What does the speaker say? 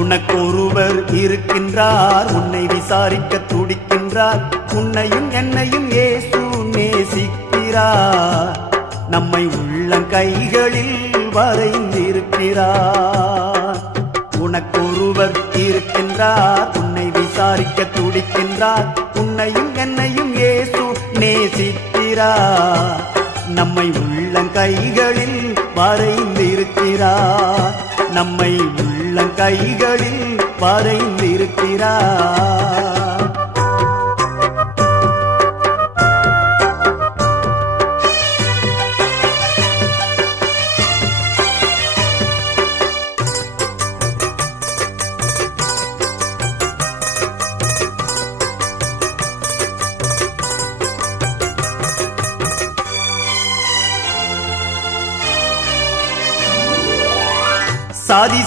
உனக்கொருவர் இருக்கின்றார், உன்னை விசாரிக்க துடிக்கின்றார். உன்னையும் என்னையும் இயேசு நேசிக்கிறார், நம்மை உள்ளங்கைகளில் வரைந்திருக்கிறார். உனக்கொருவர் இருக்கின்றார், உன்னை விசாரிக்க துடிக்கின்றார். உன்னையும் என்னையும் இயேசு நேசிக்கிறார், நம்மை உள்ளங்கைகளில் வரைந்திருக்கிறார். நம்மை உள்ளங்கைகளில் வரைந்திருக்கிறார். சாதி